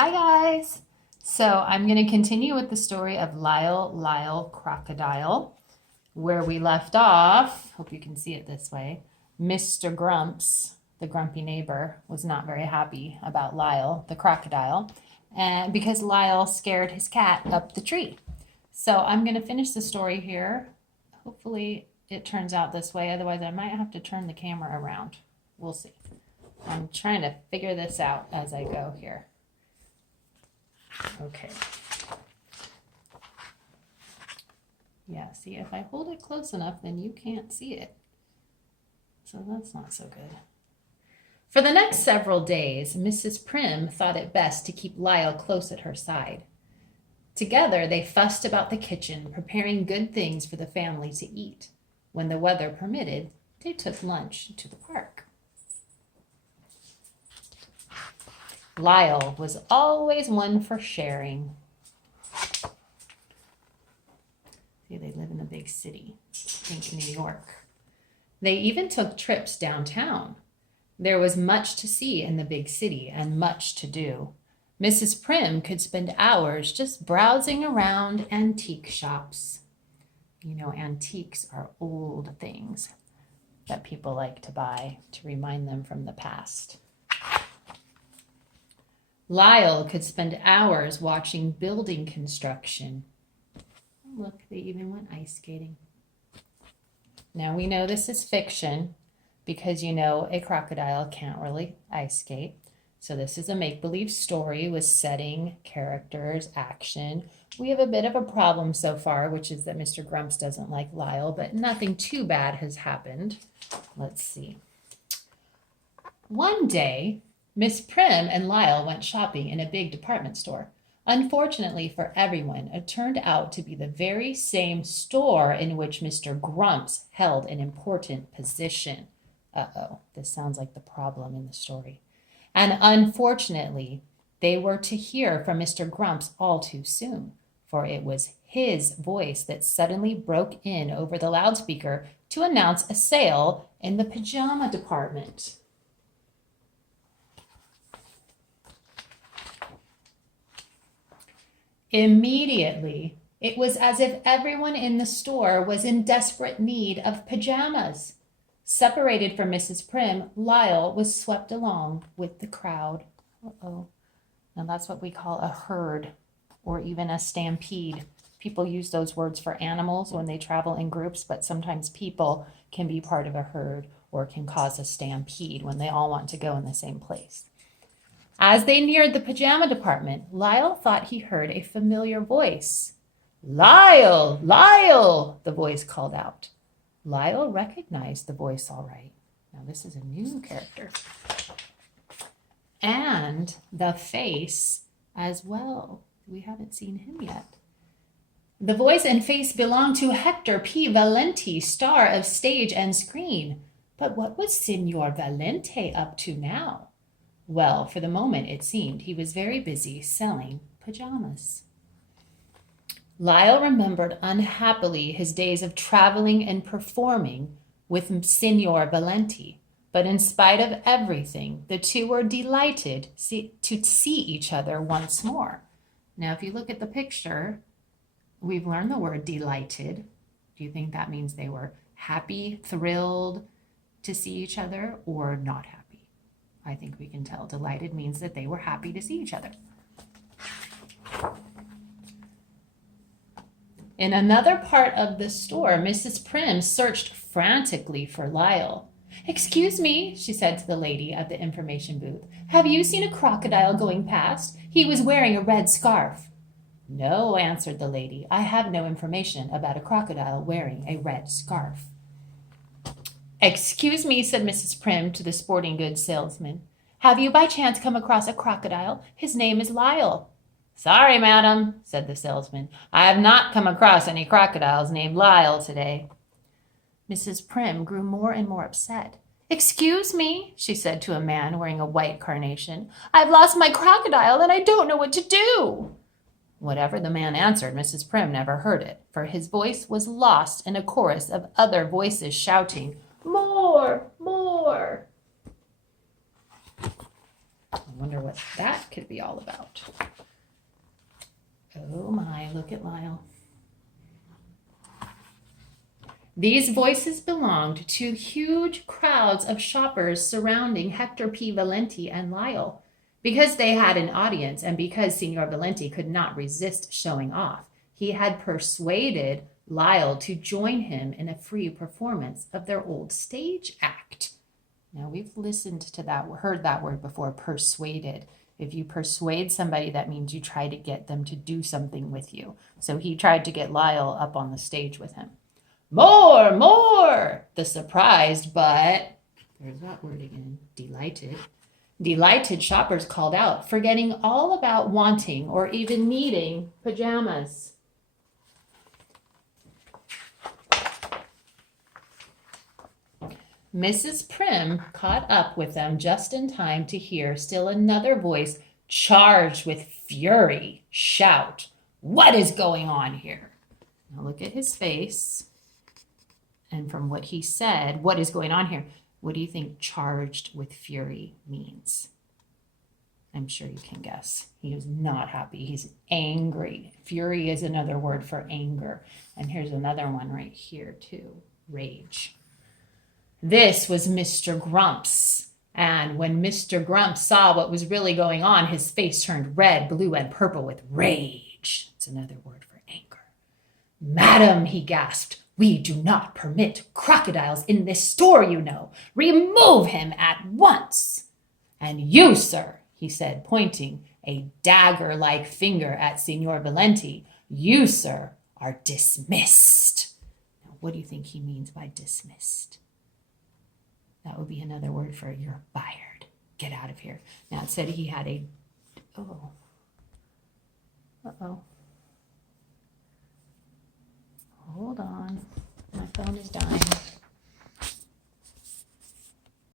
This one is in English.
Hi guys! So I'm going to continue with the story of Lyle, Crocodile. Where we left off, hope you can see it this way, Mr. Grumps, the grumpy neighbor, was not very happy about Lyle, the crocodile, and because Lyle scared his cat up the tree. So I'm going to finish the story here. Hopefully it turns out this way, otherwise I might have to turn the camera around. We'll see. I'm trying to figure this out as I go here. Okay. Yeah, see, if I hold it close enough, then you can't see it. So that's not so good. For the next several days, Mrs. Prim thought it best to keep Lyle close at her side. Together, they fussed about the kitchen, preparing good things for the family to eat. When the weather permitted, they took lunch to the park. Lyle was always one for sharing. See, they live in a big city, I think New York. They even took trips downtown. There was much to see in the big city and much to do. Mrs. Prim could spend hours just browsing around antique shops. You know, antiques are old things that people like to buy to remind them from the past. Lyle could spend hours watching building construction. Look, they even went ice skating. Now we know this is fiction because you know a crocodile can't really ice skate. So this is a make-believe story with setting, characters, action. We have a bit of a problem so far, which is that Mr. Grumps doesn't like Lyle, but nothing too bad has happened. Let's see. One day, Miss Prim and Lyle went shopping in a big department store. Unfortunately for everyone, it turned out to be the very same store in which Mr. Grumps held an important position. Uh-oh, this sounds like the problem in the story. And unfortunately, they were to hear from Mr. Grumps all too soon, for it was his voice that suddenly broke in over the loudspeaker to announce a sale in the pajama department. Immediately, it was as if everyone in the store was in desperate need of pajamas. Separated from Mrs. Prim, Lyle was swept along with the crowd. Uh-oh. Now that's what we call a herd or even a stampede. People use those words for animals when they travel in groups, but sometimes people can be part of a herd or can cause a stampede when they all want to go in the same place. As they neared the pajama department, Lyle thought he heard a familiar voice. "Lyle! Lyle!" the voice called out. Lyle recognized the voice all right. Now this is a new character. And the face as well. We haven't seen him yet. The voice and face belonged to Hector P. Valenti, star of stage and screen. But what was Signor Valente up to now? Well, for the moment, it seemed he was very busy selling pajamas. Lyle remembered unhappily his days of traveling and performing with Signor Valenti, but in spite of everything, the two were delighted to see each other once more. Now, if you look at the picture, we've learned the word delighted. Do you think that means they were happy, thrilled to see each other, or not happy? I think we can tell. Delighted means that they were happy to see each other. In another part of the store, Mrs. Prim searched frantically for Lyle. "Excuse me," she said to the lady at the information booth. "Have you seen a crocodile going past? He was wearing a red scarf." "No," answered the lady. "I have no information about a crocodile wearing a red scarf." "Excuse me," said Mrs. Prim to the sporting goods salesman. "Have you by chance come across a crocodile? His name is Lyle." "Sorry, madam," said the salesman. "I have not come across any crocodiles named Lyle today." Mrs. Prim grew more and more upset. "Excuse me," she said to a man wearing a white carnation. "I've lost my crocodile and I don't know what to do." Whatever the man answered, Mrs. Prim never heard it, for his voice was lost in a chorus of other voices shouting, "More! More!" wonder what that could be all about. Oh my, look at Lyle. These voices belonged to huge crowds of shoppers surrounding Hector P. Valenti and Lyle. Because they had an audience and because Signor Valenti could not resist showing off, he had persuaded Lyle to join him in a free performance of their old stage act. Now, we've listened to that, heard that word before, persuaded. If you persuade somebody, that means you try to get them to do something with you. So he tried to get Lyle up on the stage with him. More, more! The surprised, but, there's that word again, delighted shoppers called out, forgetting all about wanting or even needing pajamas. Mrs. Prim caught up with them just in time to hear still another voice charged with fury shout, "What is going on here?" Now look at his face. And from what he said, what is going on here? What do you think charged with fury means? I'm sure you can guess. He is not happy. He's angry. Fury is another word for anger. And here's another one right here too, rage. This was Mr. Grumps. And when Mr. Grumps saw what was really going on, his face turned red, blue, and purple with rage. It's another word for anger. "Madam," he gasped, "we do not permit crocodiles in this store, you know. Remove him at once." "And you, sir," he said, pointing a dagger-like finger at Signor Valenti, "you, sir, are dismissed." Now, what do you think he means by dismissed? That would be another word for you're fired. Get out of here. Now, it said he had a, uh-oh. Hold on. My phone is dying.